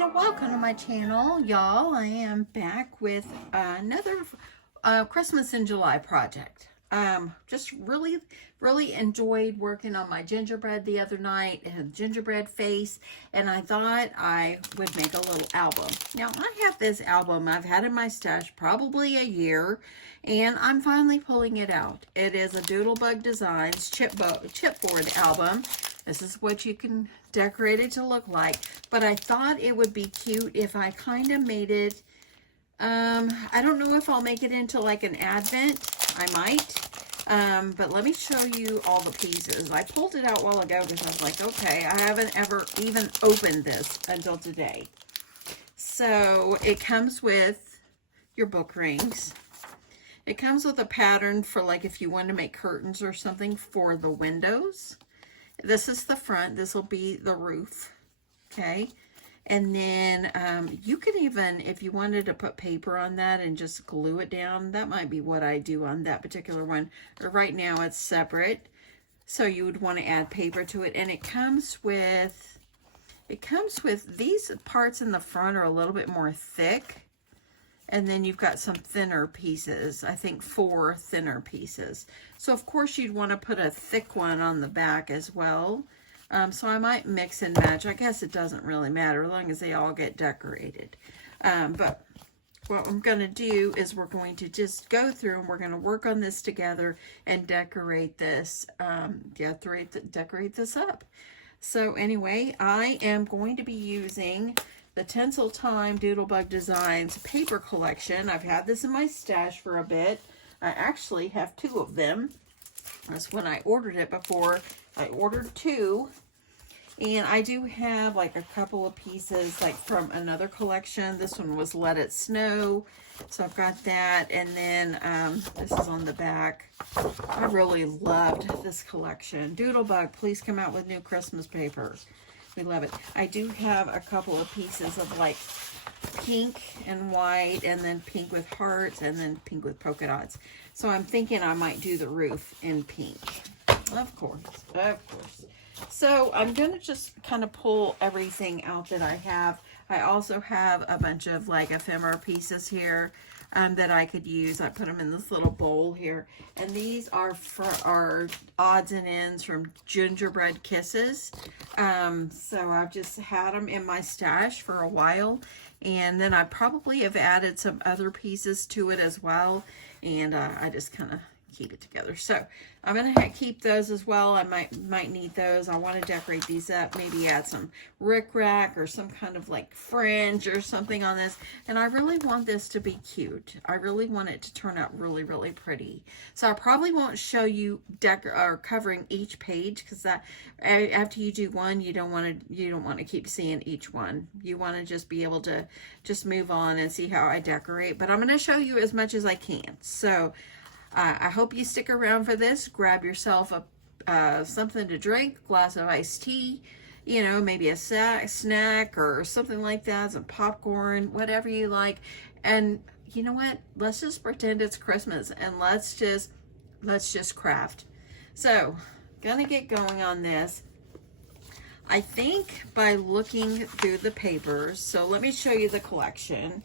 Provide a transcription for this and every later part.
Deanna, welcome to my channel, y'all. I am back with another Christmas in July project. Just really enjoyed working on my gingerbread the other night. It had a gingerbread face, and I thought I would make a little album. Now, I have this album I've had in my stash probably a year, and I'm finally pulling it out. It is a Doodlebug Designs chipboard album. This is what you can decorate it to look like. But I thought it would be cute if I kind of made it, I don't know if I'll make it into like an advent. I might. But let me show you all the pieces. I pulled it out a while ago because I was like, okay, I haven't ever even opened this until today. So it comes with your book rings. It comes with a pattern for like if you want to make curtains or something for the windows. This is the front. This will be the roof. Okay. And then you can even, if you wanted to put paper on that and just glue it down, that might be what I do on that particular one. But right now it's separate. So you would want to add paper to it. And it comes with these parts in the front are a little bit more thick. And then you've got some thinner pieces, I think 4 thinner pieces. So of course you'd want to put a thick one on the back as well. So I might mix and match. I guess it doesn't really matter as long as they all get decorated. But what I'm going to do is we're going to just go through and we're going to work on this together and decorate this, decorate this up. So anyway, I am going to be using the Tinsil Time Doodlebug Designs paper collection. I've had this in my stash for a bit. I actually have 2 of them. That's when I ordered it before. I ordered 2. And I do have like a couple of pieces like from another collection. This one was Let It Snow. So I've got that. And then this is on the back. I really loved this collection. Doodlebug, please come out with new Christmas paper. We love it. I do have a couple of pieces of like pink and white, and then pink with hearts, and then pink with polka dots. So I'm thinking I might do the roof in pink. Of course, of course. So I'm going to just kind of pull everything out that I have. I also have a bunch of like ephemera pieces here that I could use. I put them in this little bowl here. And these are odds and ends from Gingerbread Kisses. So I've just had them in my stash for a while. And then I probably have added some other pieces to it as well. And I just kind of keep it together. So I'm going to keep those as well. I might need those. I want to decorate these up, maybe add some rickrack or some kind of like fringe or something on this. And I really want this to be cute. I really want it to turn out really, really pretty. So I probably won't show you covering each page, because that after you do one, you don't want to keep seeing each one. You want to just be able to just move on and see how I decorate. But I'm going to show you as much as I can. So I hope you stick around for this. Grab yourself something to drink, glass of iced tea, you know, maybe a snack or something like that, some popcorn, whatever you like. And you know what? Let's just pretend it's Christmas and let's just craft. So, gonna get going on this. I think by looking through the papers, so let me show you the collection.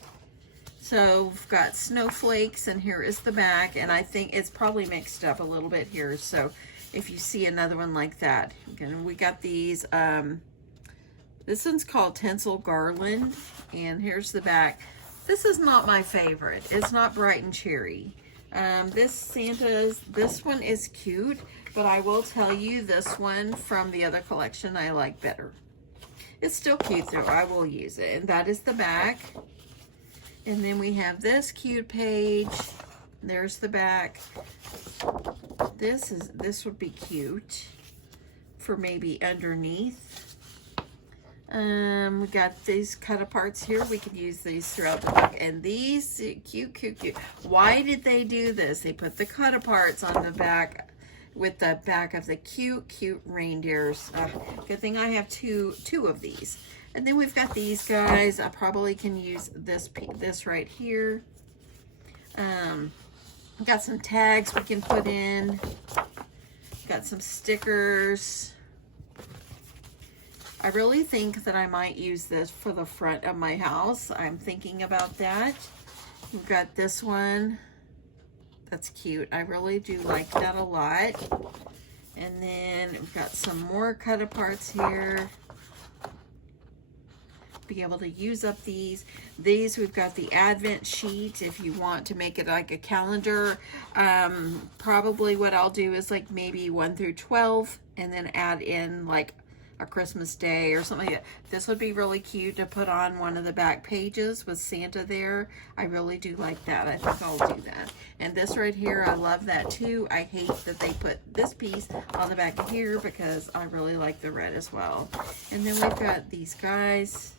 So we've got snowflakes, and here is the back, and I think it's probably mixed up a little bit here. So if you see another one like that, we got these. This one's called Tinsil Garland, and here's the back. This is not my favorite. It's not bright and cheery. This one is cute, but I will tell you this one from the other collection I like better. It's still cute though. I will use it, and that is the back. And then we have this cute page. There's the back. This would be cute for maybe underneath. We got these cut aparts here. We could use these throughout the book. And these, cute, cute, cute. Why did they do this? They put the cut aparts on the back with the back of the cute, cute reindeers. Good thing I have two of these. And then we've got these guys. I probably can use this right here. Got some tags we can put in. Got some stickers. I really think that I might use this for the front of my house. I'm thinking about that. We've got this one. That's cute. I really do like that a lot. And then we've got some more cut aparts here. Be able to use up these. We've got the Advent sheet if you want to make it like a calendar. Probably what I'll do is like maybe 1 through 12 and then add in like a Christmas Day or something like that. This would be really cute to put on one of the back pages with Santa there. I really do like that. I think I'll do that. And this right here, I love that too. I hate that they put this piece on the back here because I really like the red as well. And then we've got these guys.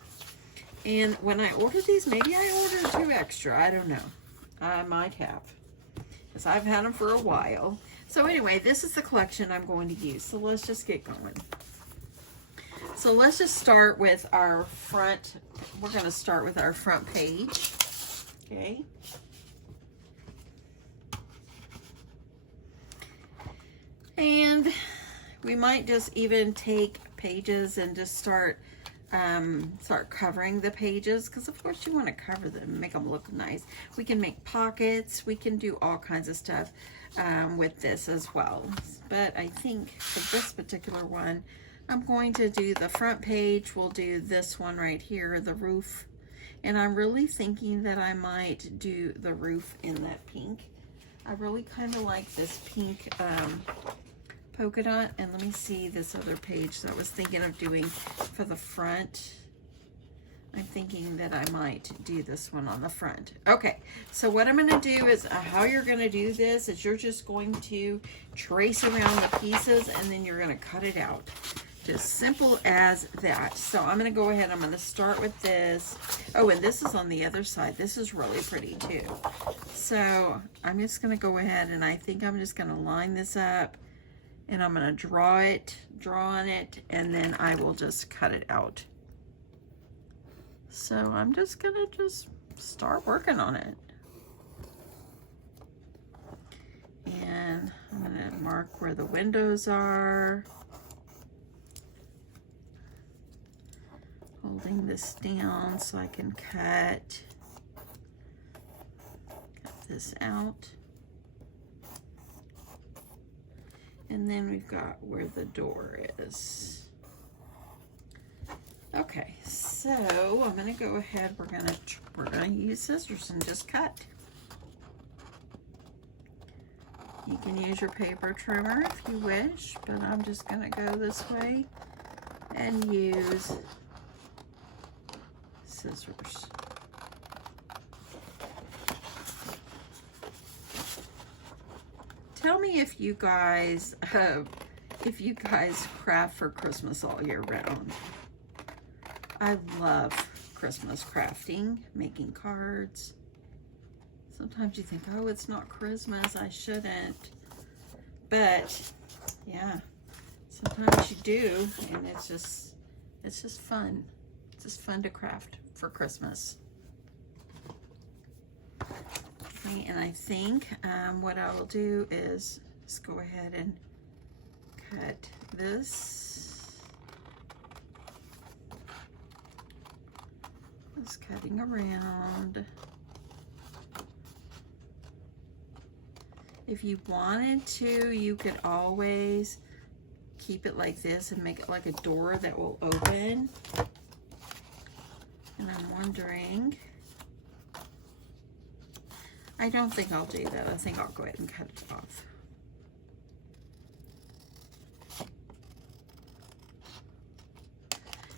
And when I ordered these, maybe I ordered 2 extra. I don't know. I might have, because I've had them for a while. So anyway, this is the collection I'm going to use. So let's just get going. So let's just start with our front. We're going to start with our front page. Okay. And we might just even take pages and just start covering the pages, because of course you want to cover them, make them look nice. We can make pockets, we can do all kinds of stuff with this as well. But I think for this particular one, I'm going to do the front page. We'll do this one right here, the roof. And I'm really thinking that I might do the roof in that pink. I really kind of like this pink polka dot. And let me see this other page that I was thinking of doing for the front. I'm thinking that I might do this one on the front. Okay, so what I'm going to do is how you're going to do this is you're just going to trace around the pieces and then you're going to cut it out. Just simple as that. So I'm going to go ahead. I'm going to start with this. Oh, and this is on the other side. This is really pretty too. So I'm just going to go ahead and I think I'm just going to line this up and I'm going to draw on it, and then I will just cut it out. So I'm just going to just start working on it. And I'm going to mark where the windows are. Holding this down so I can cut this out. And then we've got where the door is. Okay, so I'm gonna go ahead. We're gonna use scissors and just cut. You can use your paper trimmer if you wish, but I'm just gonna go this way and use scissors. Tell me if you guys craft for Christmas all year round. I love Christmas crafting, making cards. Sometimes you think, oh, it's not Christmas, I shouldn't. But yeah, sometimes you do, and it's just fun. It's just fun to craft for Christmas. Okay, and I think what I will do is just go ahead and cut this. Just cutting around. If you wanted to, you could always keep it like this and make it like a door that will open. And I'm wondering, I don't think I'll do that. I think I'll go ahead and cut it off.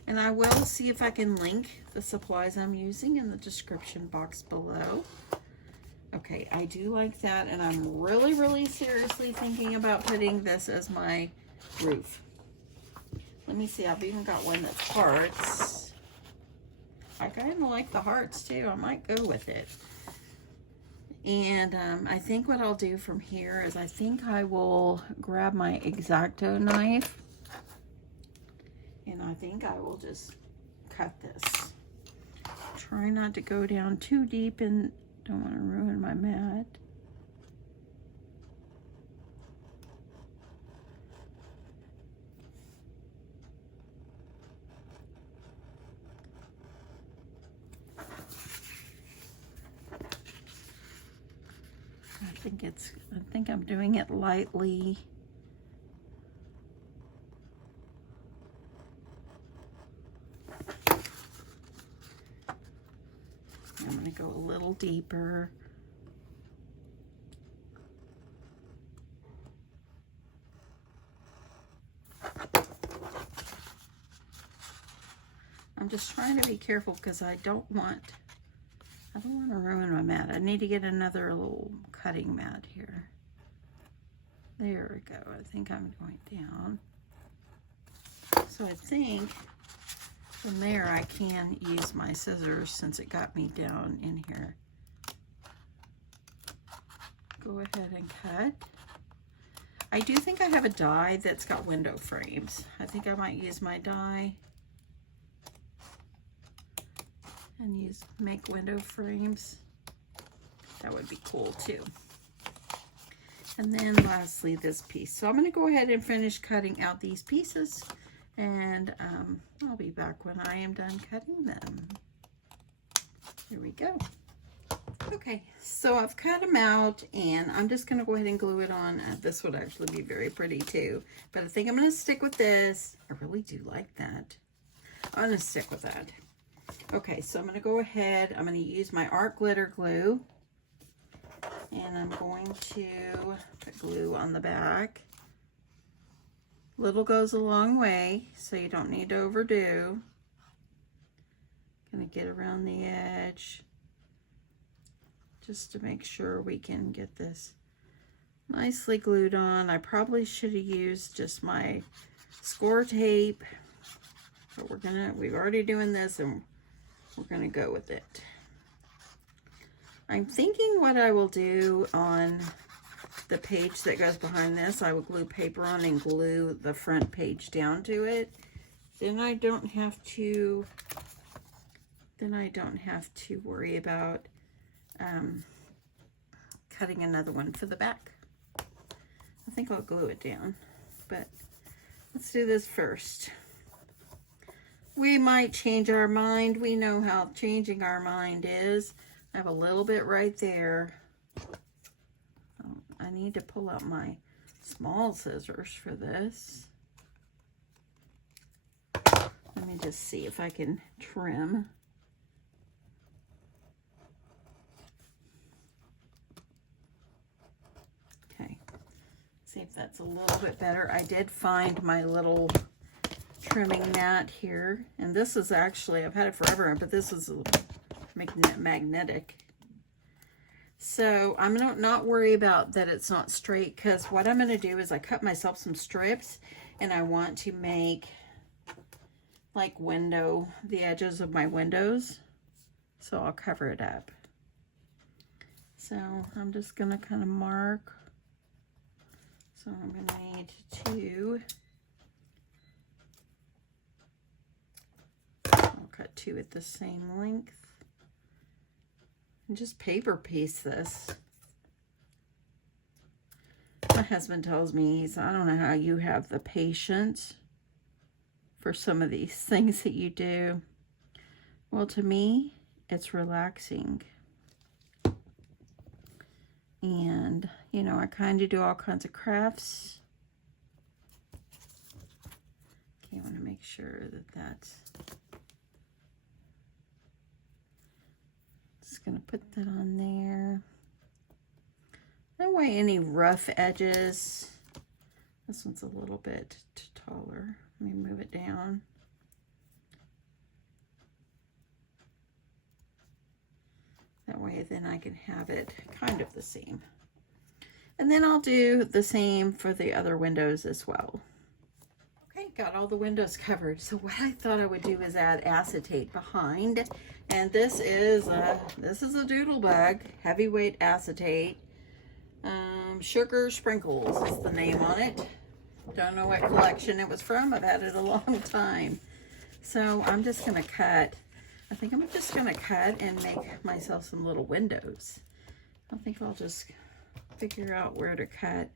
And I will see if I can link the supplies I'm using in the description box below. Okay, I do like that, and I'm really, really seriously thinking about putting this as my roof. Let me see, I've even got one that's hearts. I kind of like the hearts too. I might go with it. And I think what I'll do from here is I think I will grab my X-Acto knife, and I think I will just cut this. Try not to go down too deep and don't want to ruin my mat. think I'm doing it lightly. I'm going to go a little deeper. I'm just trying to be careful because I don't want to ruin my mat. I need to get another little cutting mat here. There we go. I think I'm going down. So I think from there I can use my scissors since it got me down in here. Go ahead and cut. I do think I have a die that's got window frames. I think I might use my die and make window frames. That would be cool too. And then lastly, this piece. So I'm going to go ahead and finish cutting out these pieces, and I'll be back when I am done cutting them. Here we go. Okay, so I've cut them out, and I'm just going to go ahead and glue it on. This would actually be very pretty too, but I think I'm going to stick with this. I really do like that. I'm going to stick with that. Okay, so I'm going to go ahead. I'm going to use my art glitter glue, and I'm going to put glue on the back. Little goes a long way, so you don't need to overdo. Going to get around the edge just to make sure we can get this nicely glued on. I probably should have used just my score tape, but we're already doing this, and we're gonna go with it. I'm thinking what I will do on the page that goes behind this, I will glue paper on and glue the front page down to it. Then I don't have to worry about cutting another one for the back. I think I'll glue it down, but let's do this first. We might change our mind. We know how changing our mind is. I have a little bit right there. I need to pull out my small scissors for this. Let me just see if I can trim. Okay, see if that's a little bit better. I did find my little trimming mat here, and this is actually, I've had it forever, but this is magnetic. So I'm not worry about that it's not straight, because what I'm going to do is I cut myself some strips, and I want to make like the edges of my windows, so I'll cover it up. So I'm just going to kind of mark. So I'm going to need to cut two at the same length and just paper piece this. My husband tells me, I don't know how you have the patience for some of these things that you do. Well, to me, it's relaxing. And, you know, I kind of do all kinds of crafts. Okay, I want to make sure that that's... Just going to put that on there. That way any rough edges, this one's a little bit taller. Let me move it down. That way then I can have it kind of the same. And then I'll do the same for the other windows as well. Okay, got all the windows covered. So what I thought I would do is add acetate behind. And this is a Doodlebug heavyweight acetate. Sugar Sprinkles is the name on it. Don't know what collection it was from. I've had it a long time. So I'm just going to cut. I think I'm just going to cut and make myself some little windows. I think I'll just figure out where to cut.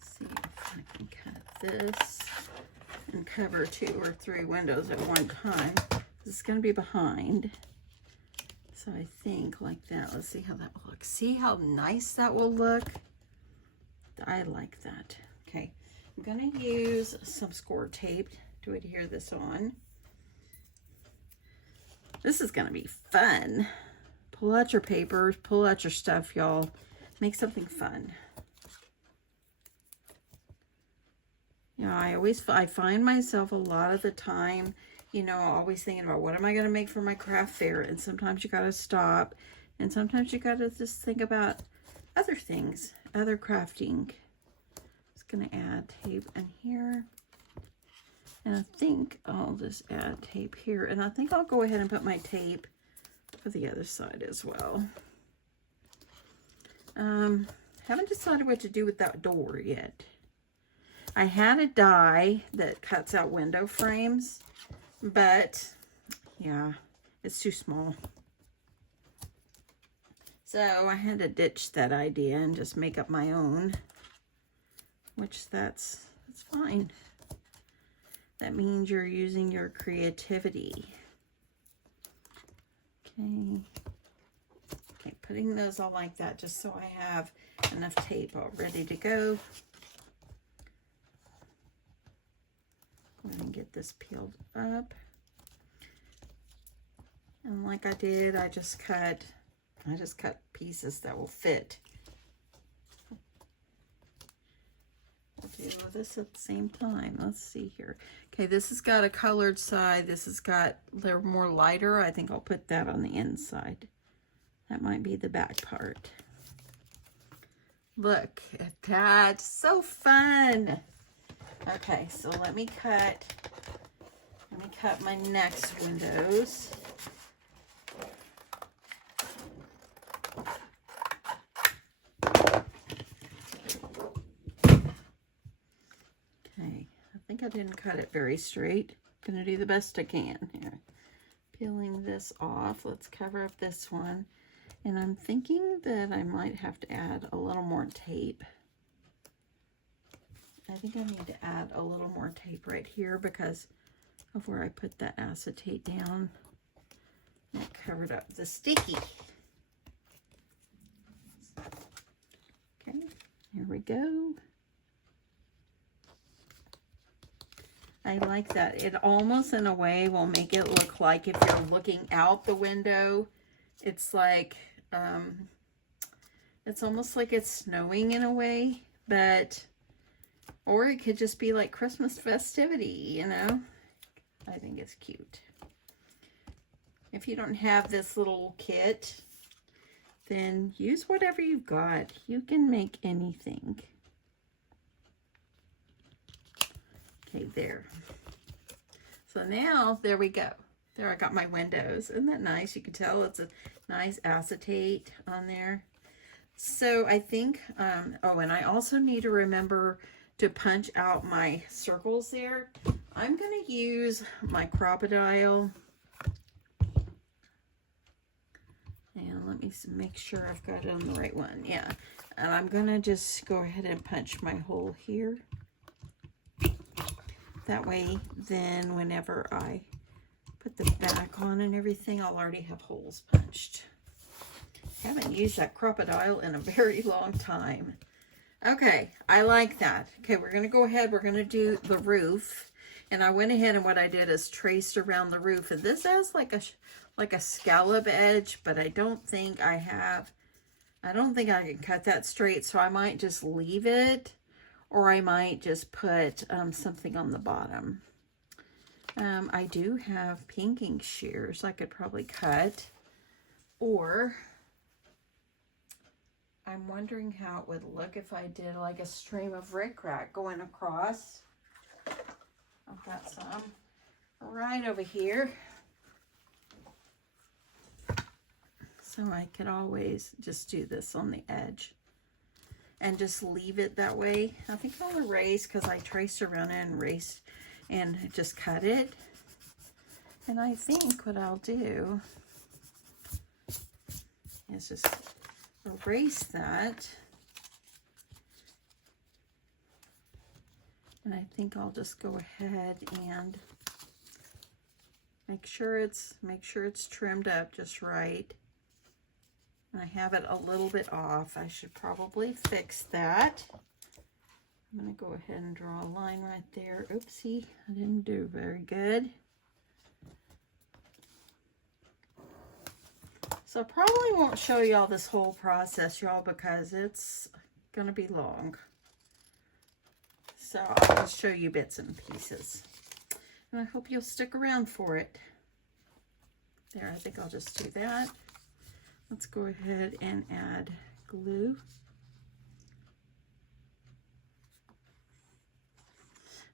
See if I can cut this and cover 2 or 3 windows at one time. it's going to be behind. So I think like that. Let's see how that will look. See how nice that will look? I like that. Okay, I'm going to use some score tape to adhere this on. This is going to be fun. Pull out your papers, pull out your stuff, y'all. Make something fun. You know, I find myself a lot of the time, you know, always thinking about what am I going to make for my craft fair? And sometimes you got to stop. And sometimes you got to just think about other things, other crafting. Just going to add tape in here. And I think I'll just add tape here. And I think I'll go ahead and put my tape for the other side as well. Haven't decided what to do with that door yet. I had a die that cuts out window frames, but yeah, it's too small. So I had to ditch that idea and just make up my own, which that's fine. That means you're using your creativity. Okay. Okay, putting those all like that just so I have enough tape all ready to go. Go ahead and get this peeled up. And like I did, I just cut pieces that will fit. We'll do this at the same time. Let's see here. Okay, this has got a colored side. This has got, they're more lighter. I think I'll put that on the inside. That might be the back part. Look at that. So fun. Okay, so let me cut my next windows. Okay, I think I didn't cut it very straight. I'm gonna do the best I can here. Peeling this off, let's cover up this one. And I'm thinking that I might have to add a little more tape. I think I need to add a little more tape right here because of where I put that acetate down. And it covered up the sticky. Okay, here we go. I like that. It almost in a way will make it look like if you're looking out the window, it's like, it's almost like it's snowing in a way, but, or it could just be like Christmas festivity, you know? I think it's cute. If you don't have this little kit, then use whatever you've got. You can make anything. Okay, there. So now, there we go. There I got my windows. Isn't that nice? You can tell it's a nice acetate on there. So I think, oh, and I also need to remember to punch out my circles there. I'm going to use my crocodile. And let me make sure I've got it on the right one. Yeah. And I'm going to just go ahead and punch my hole here. That way, then whenever I put the back on and everything, I'll already have holes punched. Haven't used that crocodile in a very long time. Okay, I like that. Okay, we're going to go ahead. We're going to do the roof. And I went ahead and what I did is traced around the roof. And this has like a scallop edge, but I don't think I can cut that straight. So I might just leave it, or I might just put something on the bottom. I do have pinking shears I could probably cut, or I'm wondering how it would look if I did like a stream of rickrack going across. I've got some right over here. So I could always just do this on the edge and just leave it that way. I think I'll erase because I traced around it and erased and just cut it. And I think what I'll do is just erase that. And I think I'll just go ahead and Make sure it's trimmed up just right. And I have it a little bit off. I should probably fix that. I'm going to go ahead and draw a line right there. Oopsie, I didn't do very good. So I probably won't show y'all this whole process, y'all, because it's going to be long. So I'll just show you bits and pieces. And I hope you'll stick around for it. There, I think I'll just do that. Let's go ahead and add glue.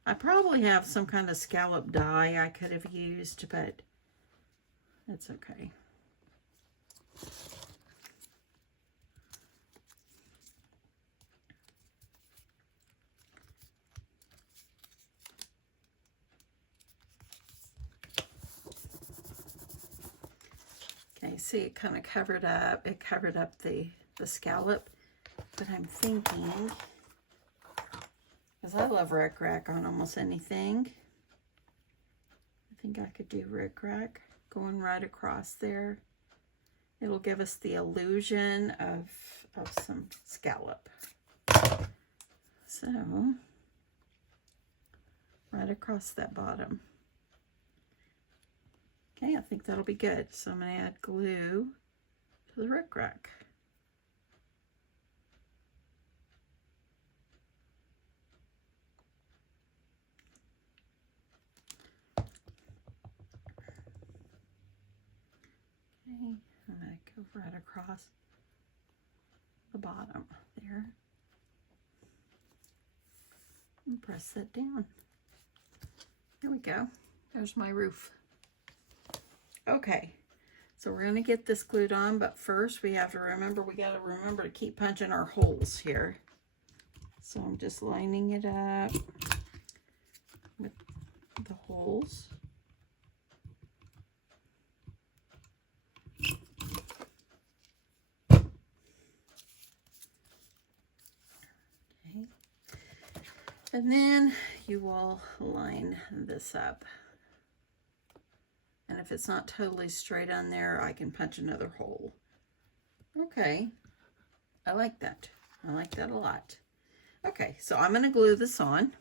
I probably have some kind of scallop dye I could have used, but it's okay. Okay, see, it kind of covered up. It covered up the scallop, but I'm thinking, because I love rickrack on almost anything, I think I could do rickrack going right across there. It'll give us the illusion of some scallop. So, right across that bottom. Okay, I think that'll be good. So I'm going to add glue to the rickrack. Okay, I'm going to go right across the bottom there. And press that down. There we go. There's my roof. Okay, so we're going to get this glued on, but first we have to remember, we got to remember to keep punching our holes here. So I'm just lining it up with the holes. Okay, and then you will line this up. And if it's not totally straight on there, I can punch another hole. Okay, I like that. I like that a lot. Okay, so I'm going to glue this on.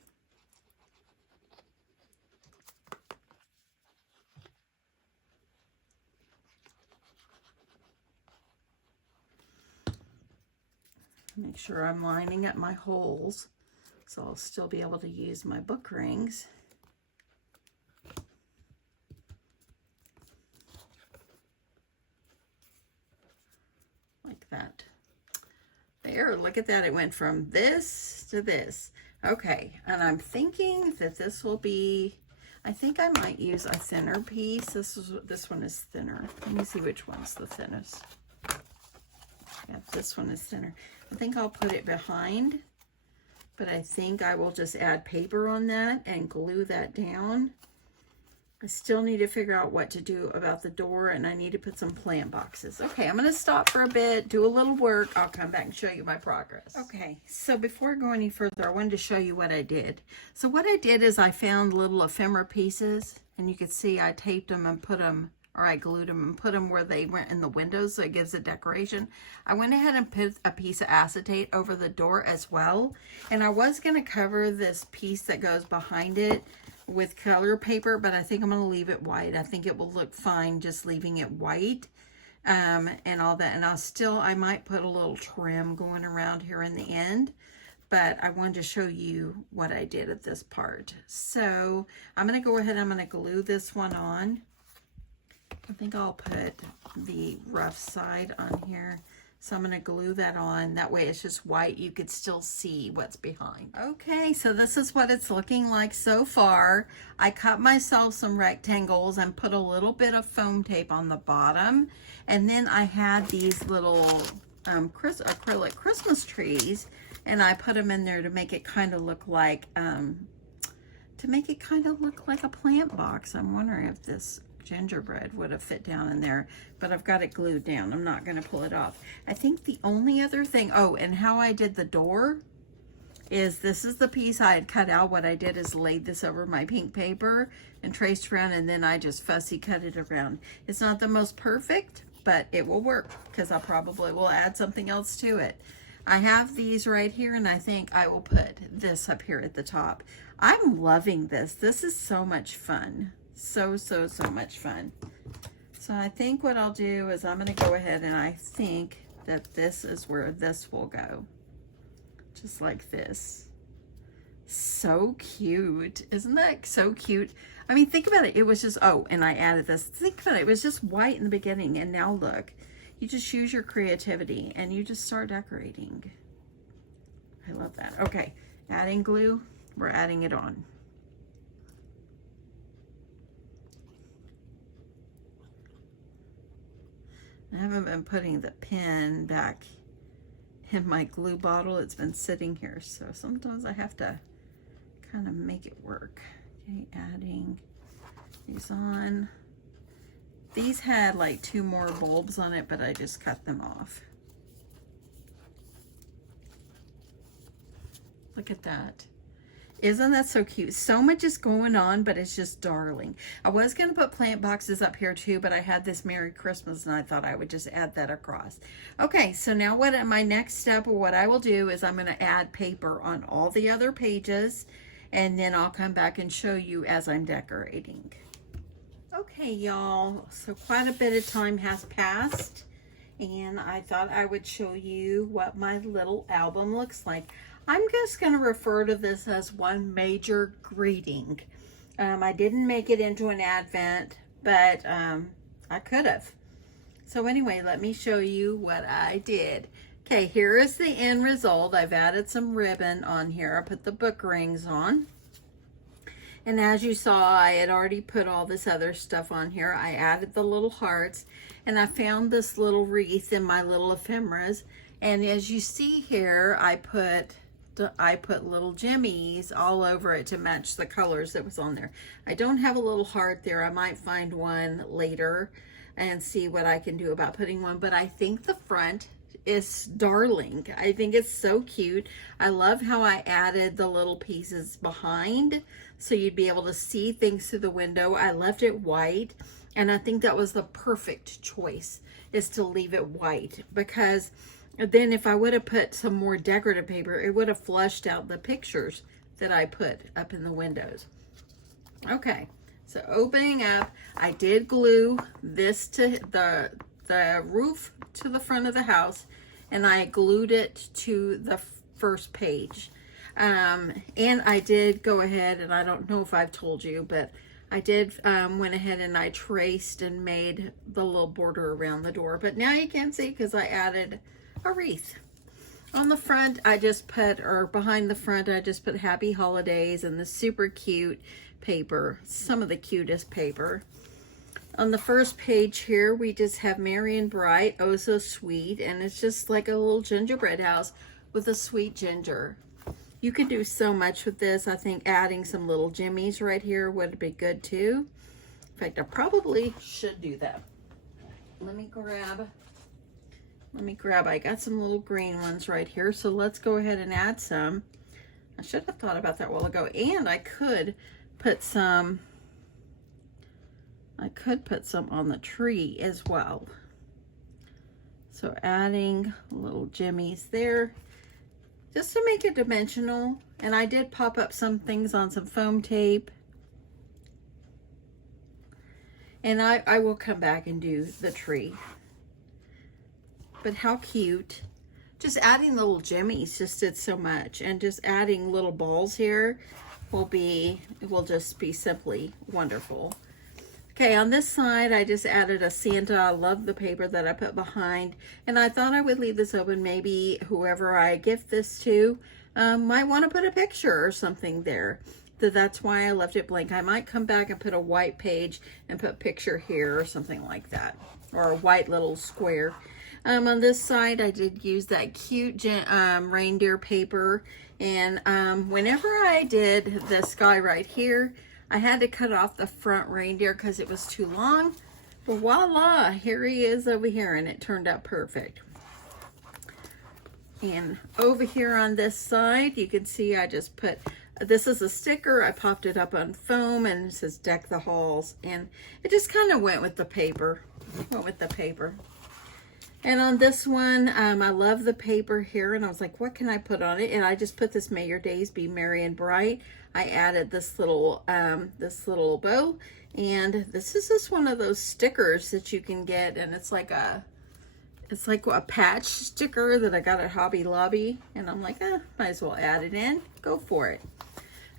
Make sure I'm lining up my holes so I'll still be able to use my book rings. Like that. There, look at that. It went from this to this. Okay, and I'm thinking that this will be, I think I might use a thinner piece. This one is thinner. Let me see which one's the thinnest. Yeah, this one is thinner. I think I'll put it behind, but I think I will just add paper on that and glue that down. I still need to figure out what to do about the door, and I need to put some plant boxes. Okay, I'm going to stop for a bit, do a little work. I'll come back and show you my progress. Okay, so before I go any further, I wanted to show you what I did. So what I did is I found little ephemera pieces, and you can see I taped them and put them, or I glued them and put them where they went in the windows, so it gives it decoration. I went ahead and put a piece of acetate over the door as well, and I was going to cover this piece that goes behind it with color paper, but I think I'm going to leave it white. I think it will look fine just leaving it white, and all that. And I might put a little trim going around here in the end, but I wanted to show you what I did at this part. So I'm going to go ahead, I'm going to glue this one on. I think I'll put the rough side on here. So I'm going to glue that on. That way it's just white. You could still see what's behind. Okay, so this is what it's looking like so far. I cut myself some rectangles and put a little bit of foam tape on the bottom. And then I had these little acrylic Christmas trees, and I put them in there to make it kind of look like a plant box. I'm wondering if this gingerbread would have fit down in there, but I've got it glued down. I'm not going to pull it off. I think the only other thing, oh, and how I did the door, is this is the piece I had cut out. What I did is laid this over my pink paper and traced around, and then I just fussy cut it around. It's not the most perfect, but it will work because I probably will add something else to it. I have these right here, and I think I will put this up here at the top. I'm loving this. This is so much fun. So much fun. So I think what I'll do is I'm going to go ahead, and I think that this is where this will go. Just like this. So cute. Isn't that so cute? I mean, think about it. It was just, oh, and I added this. Think about it. It was just white in the beginning, and now look. You just use your creativity, and you just start decorating. I love that. Okay, adding glue. We're adding it on. I haven't been putting the pen back in my glue bottle. It's been sitting here, so sometimes I have to kind of make it work. Okay, adding these on. These had like 2 more bulbs on it, but I just cut them off. Look at that. Isn't that so cute? So much is going on, but it's just darling. I was going to put plant boxes up here too, but I had this Merry Christmas, and I thought I would just add that across. Okay, so now my next step, or what I will do, is I'm going to add paper on all the other pages, and then I'll come back and show you as I'm decorating. Okay, y'all, so quite a bit of time has passed, and I thought I would show you what my little album looks like. I'm just going to refer to this as one major greeting. I didn't make it into an advent, but I could have. So anyway, let me show you what I did. Okay, here is the end result. I've added some ribbon on here. I put the book rings on. And as you saw, I had already put all this other stuff on here. I added the little hearts, and I found this little wreath in my little ephemeras. And as you see here, I put little jimmies all over it to match the colors that was on there. I don't have a little heart there. I might find one later and see what I can do about putting one, but I think the front is darling. I think it's so cute. I love how I added the little pieces behind so you'd be able to see things through the window. I left it white, and I think that was the perfect choice, is to leave it white, because then if I would have put some more decorative paper, it would have flushed out the pictures that I put up in the windows. Okay, so opening up, I did glue this to the roof to the front of the house, and I glued it to the first page. And I did go ahead, and I don't know if I've told you, but I did went ahead and I traced and made the little border around the door. But now you can't see because I added a wreath. On the front, I just put, or behind the front, I just put Happy Holidays and the super cute paper, some of the cutest paper. On the first page here, we just have Merry and Bright, oh so sweet, and it's just like a little gingerbread house with a sweet ginger. You can do so much with this. I think adding some little jimmies right here would be good too. In fact, I probably should do that. Let me grab, I got some little green ones right here, so let's go ahead and add some. I should have thought about that a while ago, and I could put some on the tree as well. So adding little jimmies there, just to make it dimensional. And I did pop up some things on some foam tape. And I will come back and do the tree. But how cute. Just adding little jimmies just did so much. And just adding little balls here will just be simply wonderful. Okay, on this side, I just added a Santa. I love the paper that I put behind. And I thought I would leave this open. Maybe whoever I gift this to might want to put a picture or something there. So that's why I left it blank. I might come back and put a white page and put picture here or something like that. Or a white little square. On this side, I did use that cute reindeer paper. And whenever I did this guy right here, I had to cut off the front reindeer because it was too long. But voila, here he is over here, and it turned out perfect. And over here on this side, you can see I just put, this is a sticker. I popped it up on foam and it says Deck the Halls. And it just kind of went with the paper. And on this one, I love the paper here. And I was like, what can I put on it? And I just put this May Your Days Be Merry and Bright. I added this little bow. And this is just one of those stickers that you can get. And it's like a patch sticker that I got at Hobby Lobby, and I'm like, might as well add it in. Go for it.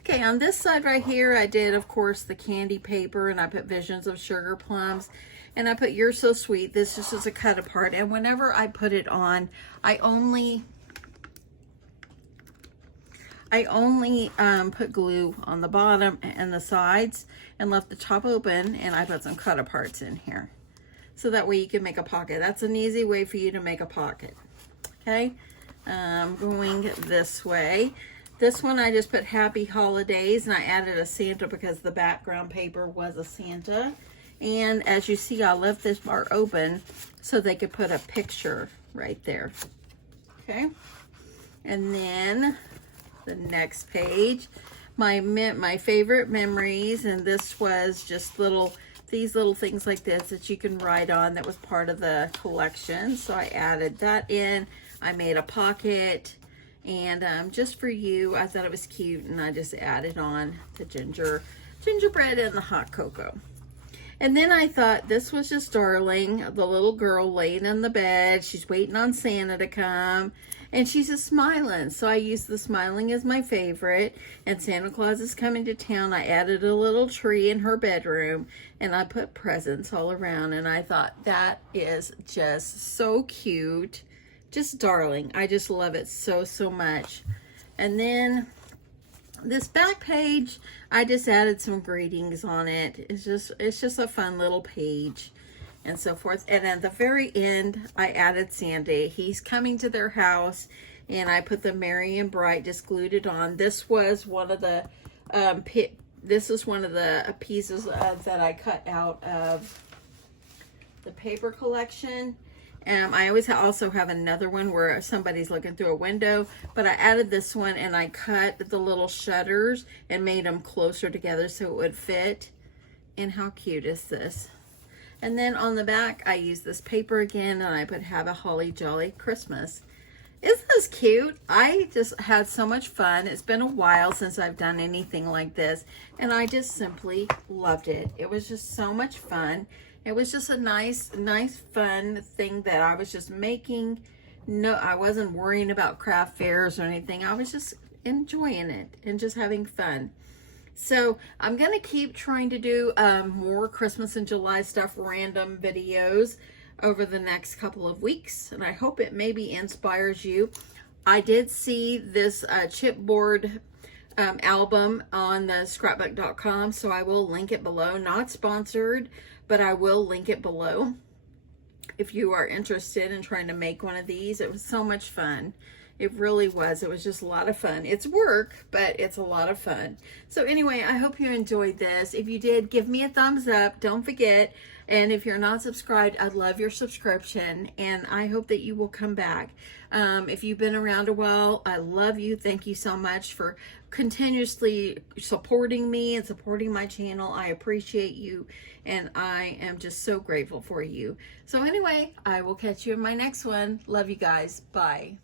Okay, on this side right here, I did, of course, the candy paper, and I put Visions of Sugar Plums, and I put You're So Sweet. This just is a cut apart, and whenever I put it on, I only put glue on the bottom and the sides, and left the top open, and I put some cut aparts in here. So that way you can make a pocket. That's an easy way for you to make a pocket. Okay, going this way. This one I just put Happy Holidays, and I added a Santa because the background paper was a Santa. And as you see, I left this part open so they could put a picture right there. Okay, and then the next page, my favorite memories, and this was just these little things like this that you can write on. That was part of the collection, so I added that in. I made a pocket, and just for you, I thought it was cute, and I just added on the gingerbread and the hot cocoa. And then I thought this was just darling. The little girl laying in the bed, she's waiting on Santa to come, and she's just smiling. So I used the smiling as my favorite, and Santa Claus is coming to town. I added a little tree in her bedroom, and I put presents all around, and I thought that is just so cute. Just darling. I just love it so, so much. And then this back page, I just added some greetings on it. It's just a fun little page and so forth. And at the very end, I added Santa. He's coming to their house, and I put the Merry and Bright, just glued it on. This was one of the pieces that I cut out of the paper collection. I always also have another one where somebody's looking through a window, but I added this one, and I cut the little shutters and made them closer together so it would fit. And how cute is this? And then on the back, I used this paper again, and I put Have a Holly Jolly Christmas. Isn't this cute? I just had so much fun. It's been a while since I've done anything like this, and I just simply loved it. It was just so much fun. It was just a nice, fun thing that I was just making. No, I wasn't worrying about craft fairs or anything. I was just enjoying it and just having fun. So I'm going to keep trying to do more Christmas in July stuff, random videos over the next couple of weeks. And I hope it maybe inspires you. I did see this chipboard album on the scrapbook.com, so I will link it below. Not sponsored, but I will link it below if you are interested in trying to make one of these. It was so much fun. It really was. It was just a lot of fun. It's work, but it's a lot of fun. So anyway, I hope you enjoyed this. If you did, give me a thumbs up. Don't forget. And if you're not subscribed, I'd love your subscription. And I hope that you will come back. If you've been around a while, I love you. Thank you so much for continuously supporting me and supporting my channel. I appreciate you, and I am just so grateful for you. So anyway, I will catch you in my next one. Love you guys. Bye.